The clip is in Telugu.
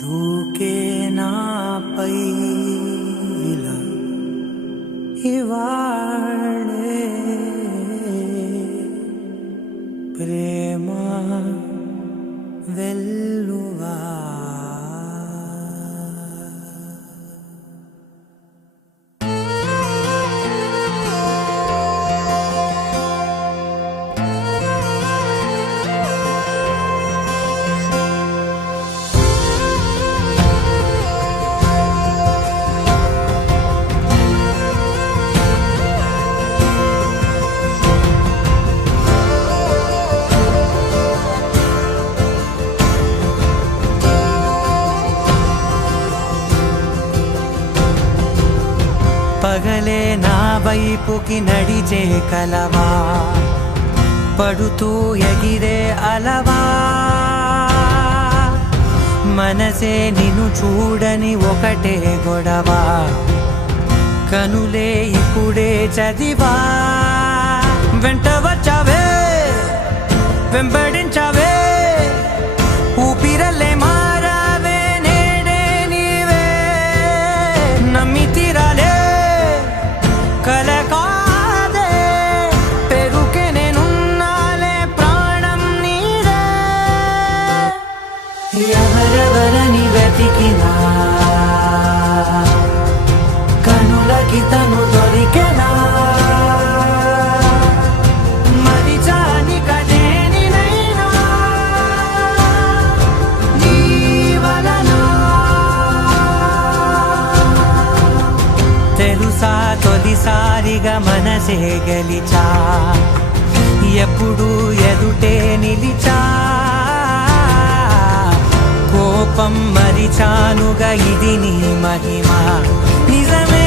దూకే నాపై ఇలా ఇవాళే ప్రేమ వెల్లువా. పగలే నా వైపుకి నడిచే కలవా, పడుతూ ఎగిరే అలవా, మనసే నిన్ను చూడని ఒకటే గొడవ, కనులే ఇప్పుడే చదివా. వెంట వచ్చావే వెంబడించావే, ఊపిరల్లే మారావే నేడే నీవే, నమ్మి తీరాలే కలకాదే, పెరుకే నేనున్నాలే ప్రాణం నీదే. ఎవరెవరని వెతికినా కనులకి తను దొరికెనా, మరిచాని కదేనినైనా నీ వలన. తెలుసా తొలిసారిగా మనసే గెలిచా, ఎప్పుడు ఎదుటే నిలిచా, కోపం మరిచానుగా ఇది నీ మహిమ నిజమే.